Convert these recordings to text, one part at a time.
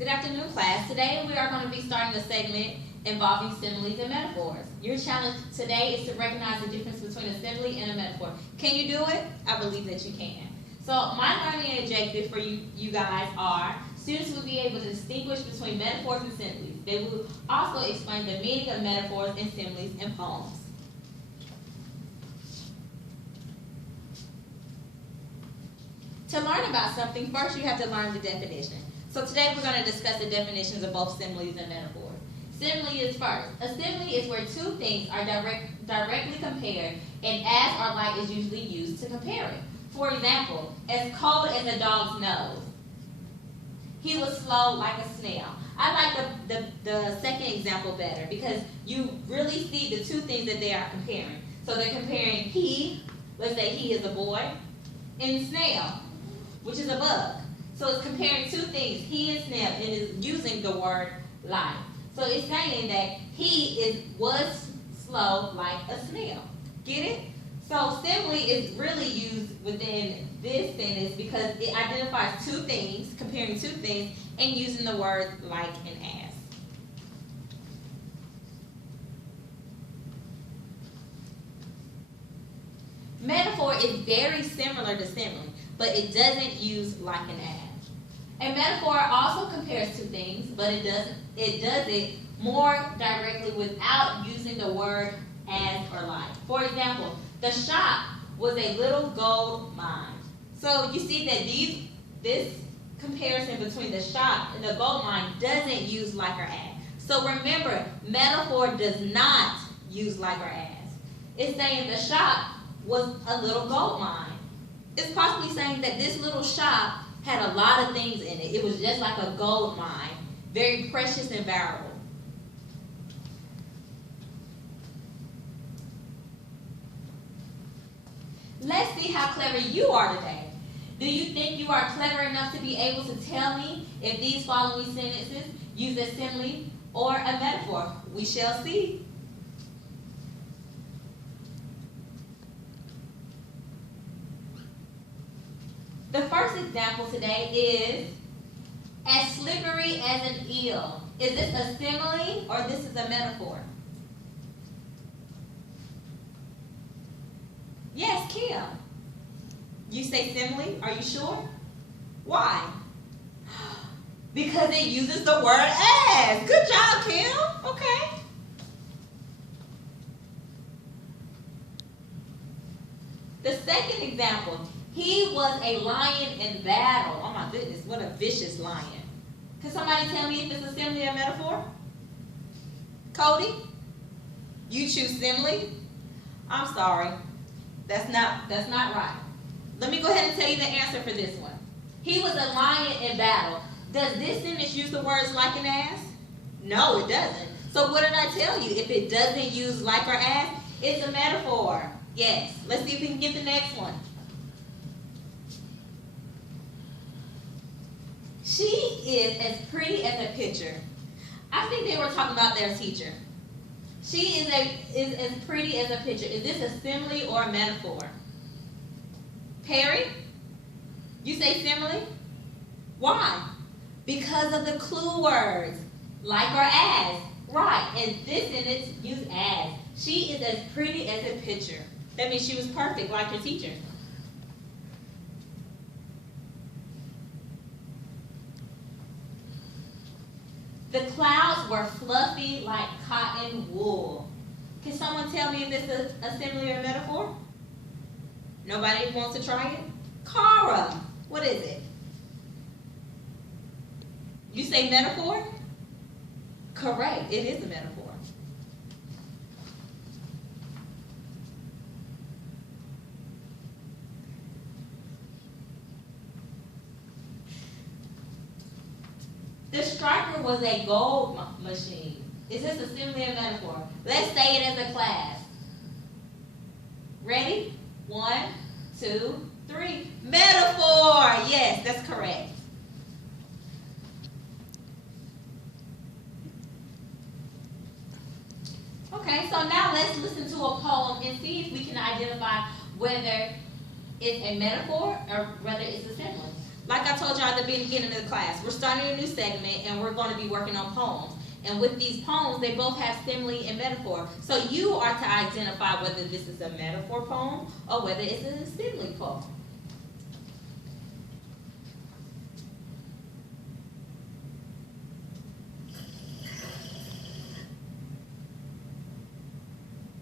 Good afternoon, class. Today we are going to be starting a segment involving similes and metaphors. Your challenge today is to recognize the difference between a simile and a metaphor. Can you do it? I believe that you can. So my learning objective for you guys are students will be able to distinguish between metaphors and similes. They will also explain the meaning of metaphors and similes in poems. To learn about something, first you have to learn the definition. So today we're going to discuss the definitions of both similes and metaphors. Simile is first. A simile is where two things are directly compared, and as or like is usually used to compare it. For example, as cold as a dog's nose. He was slow like a snail. I like the second example better because you really see the two things that they are comparing. So they're comparing he, let's say he is a boy, and snail, which is a bug. So it's comparing two things, he and snail, and is using the word like. So it's saying that he was slow like a snail. Get it? So simile is really used within this sentence because it identifies two things, comparing two things, and using the word like and as. Metaphor is very similar to simile, but it doesn't use like and as. A metaphor also compares two things, but it does it more directly without using the word as or like. For example, the shop was a little gold mine. So you see that this comparison between the shop and the gold mine doesn't use like or as. So remember, metaphor does not use like or as. It's saying the shop was a little gold mine. It's possibly saying that this little shop had a lot of things in it. It was just like a gold mine, very precious and valuable. Let's see how clever you are today. Do you think you are clever enough to be able to tell me if these following sentences use a simile or a metaphor? We shall see. The first example today is as slippery as an eel. Is this a simile or this is a metaphor? Yes, Kim. You say simile? Are you sure? Why? Because it uses the word as. Good job, Kim. Okay. The second example. He was a lion in battle. Oh my goodness, what a vicious lion. Can somebody tell me if it's a simile or metaphor? Cody? You choose simile? I'm sorry. That's not right. Let me go ahead and tell you the answer for this one. He was a lion in battle. Does this sentence use the words like and as? No, it doesn't. So what did I tell you? If it doesn't use like or as, it's a metaphor. Yes. Let's see if we can get the next one. She is as pretty as a picture. I think they were talking about their teacher. She is as pretty as a picture. Is this a simile or a metaphor? Perry? You say simile? Why? Because of the clue words, like or as. Right, and this sentence use as. She is as pretty as a picture. That means she was perfect like her teacher. The clouds were fluffy like cotton wool. Can someone tell me if this is a simile or a metaphor? Nobody wants to try it? Cara, what is it? You say metaphor? Correct, it is a metaphor. The striker was a gold machine. Is this a simile or metaphor? Let's say it as a class. Ready? 1, 2, 3. Metaphor! Yes, that's correct. Okay, so now let's listen to a poem and see if we can identify whether it's a metaphor or whether it's a simile. like I told y'all at the beginning of the class, we're starting a new segment and we're going to be working on poems. And with these poems, they both have simile and metaphor. So you are to identify whether this is a metaphor poem or whether it's a simile poem.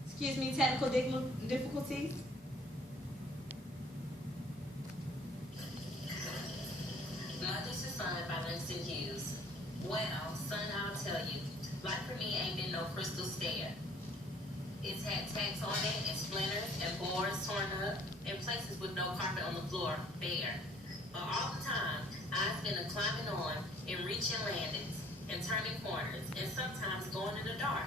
Excuse me, technical difficulties. Mother's to Son by Langston Hughes. Well, son, I'll tell you, life for me ain't been no crystal stair. It's had tacks on it and splinters and boards torn up and places with no carpet on the floor, bare. But all the time, I've been climbing on and reaching landings and turning corners and sometimes going in the dark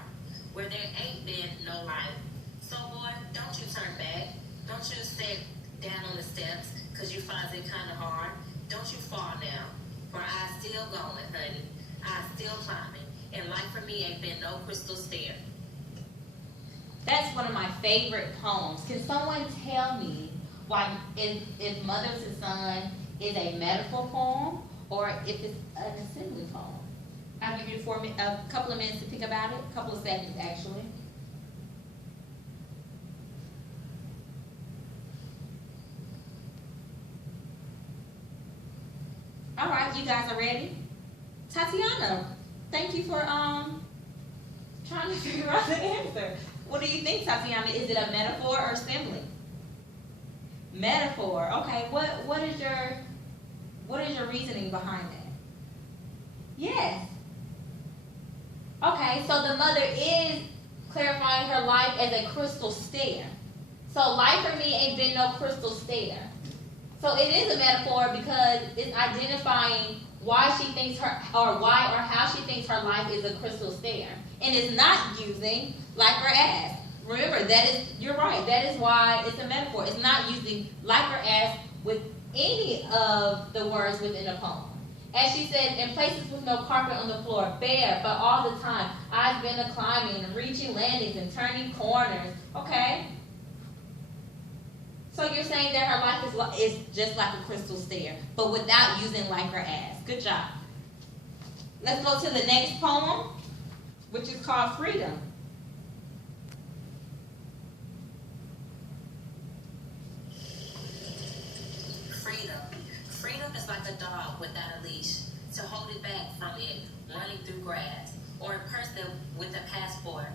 where there ain't been no light. So boy, don't you turn back. Don't you sit down on the steps because you find it kind of hard. Don't you fall now, for I still going, honey. I still climbing, and life for me ain't been no crystal stair. That's one of my favorite poems. Can someone tell me why, if Mother to Son is a metaphor poem or if it's an simile poem? I'll give you a couple of minutes to think about it, a couple of seconds actually. All right, you guys are ready? Tatiana, thank you for trying to figure out the answer. What do you think, Tatiana? Is it a metaphor or simile? Metaphor. Okay. What is your reasoning behind that? Yes. Okay. So the mother is clarifying her life as a crystal stair. So life for me ain't been no crystal stair. So it is a metaphor because it's identifying why she thinks how she thinks her life is a crystal stair, and it's not using like or as. Remember, you're right. That is why it's a metaphor. It's not using like or as with any of the words within a poem. As she said, in places with no carpet on the floor, bare, but all the time, I've been climbing and reaching landings and turning corners. Okay. So you're saying that her life is just like a crystal stair, but without using like or as. Good job. Let's go to the next poem, which is called Freedom. Freedom is like a dog without a leash, to hold it back from it running through grass, or a person with a passport,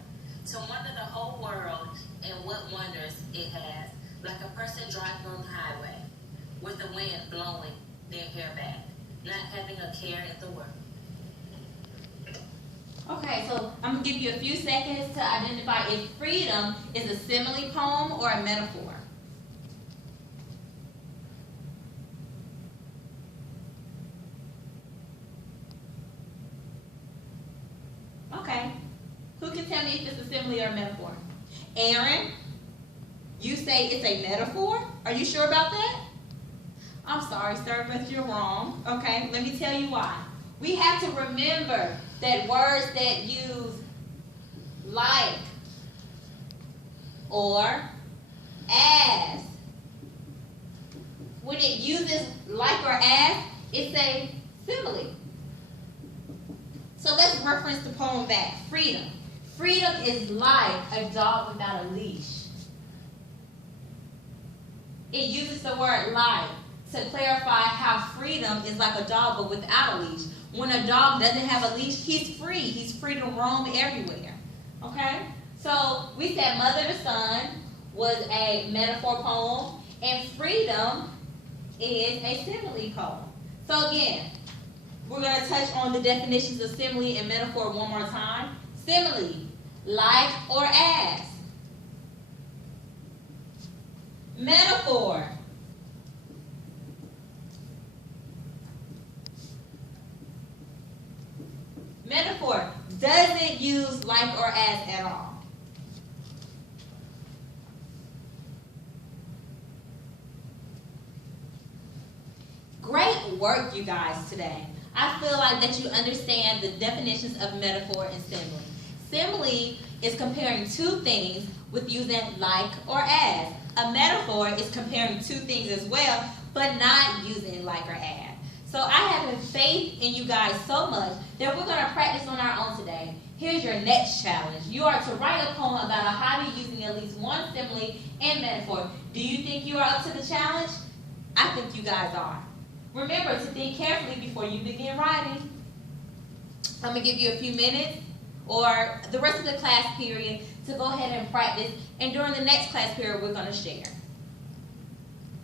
to wander the whole world and what wonders it has, like a person driving on the highway, with the wind blowing their hair back, not having a care in the world. Okay, so I'm going to give you a few seconds to identify if freedom is a simile poem or a metaphor. Okay. Who can tell me if it's a simile or a metaphor? Aaron, you say it's a metaphor? Are you sure about that? I'm sorry, sir, but you're wrong. Okay, let me tell you why. We have to remember that words that use like or as, when it uses like or as, it's a simile. So let's reference the poem back. Freedom. Freedom is like a dog without a leash. It uses the word like to clarify how freedom is like a dog but without a leash. When a dog doesn't have a leash, he's free. He's free to roam everywhere. Okay? So we said Mother to Son was a metaphor poem, and freedom is a simile poem. So again, we're going to touch on the definitions of simile and metaphor one more time. Simile, like or as. Metaphor, metaphor doesn't use like or as at all. Great work, you guys, today. I feel like that you understand the definitions of metaphor and simile. Simile is comparing two things with using like or as. A metaphor is comparing two things as well, but not using like or as. So I have faith in you guys so much that we're going to practice on our own today. Here's your next challenge. You are to write a poem about a hobby using at least one simile and metaphor. Do you think you are up to the challenge? I think you guys are. Remember to think carefully before you begin writing. I'm going to give you a few minutes or the rest of the class period to go ahead and practice. And during the next class period, we're going to share.